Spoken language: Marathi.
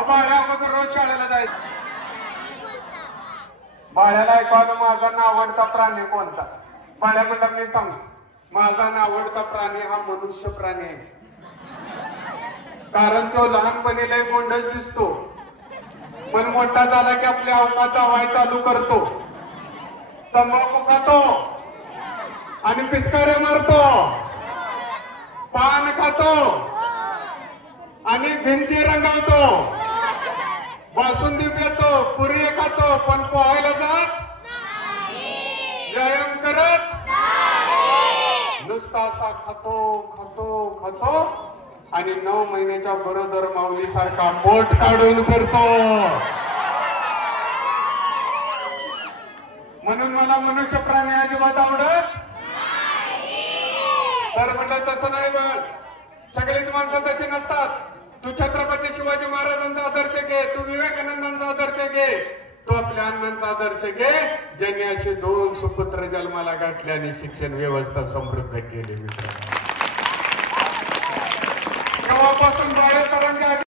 बाळ्या अगोदर रोज शाळेला जायचं. बाळ्याला ऐकवलं माझा आवडता प्राणी कोणता. बाळ्या म्हणला मी सांगू माझा आवडता प्राणी हा मनुष्य प्राणी आहे. कारण तो लहानपणी लय गोंडच दिसतो पण मोठा झाला की आपल्या अवकाचा वाय चालू करतो, तंबाखू खातो आणि पिचकाऱ्या मारतो, पान खातो आणि भिंती रंगवतो, बासुंदी पितो, पुरी खातो पण पोहायला जात व्यायाम करत नुसता असा खातो खातो खातो आणि 9 महिन्याच्या गरोदर माऊलीसारखा पोट काढून फिरतो. म्हणून मला मनुष्य प्राणी अजिबात आवडत. तर म्हटलं तसं नाही बघ, सगळीच माणसं तशी नसतात. तू छत्रपती शिवाजी महाराजांचा आदर्श घे, तू विवेकानंदांचा आदर्श घे, तू आपल्या अण्णांचा आदर्श घे ज्यांनी असे 2 सुपुत्र जन्माला घातले आणि शिक्षण व्यवस्था समृद्ध केली. मित्रांनो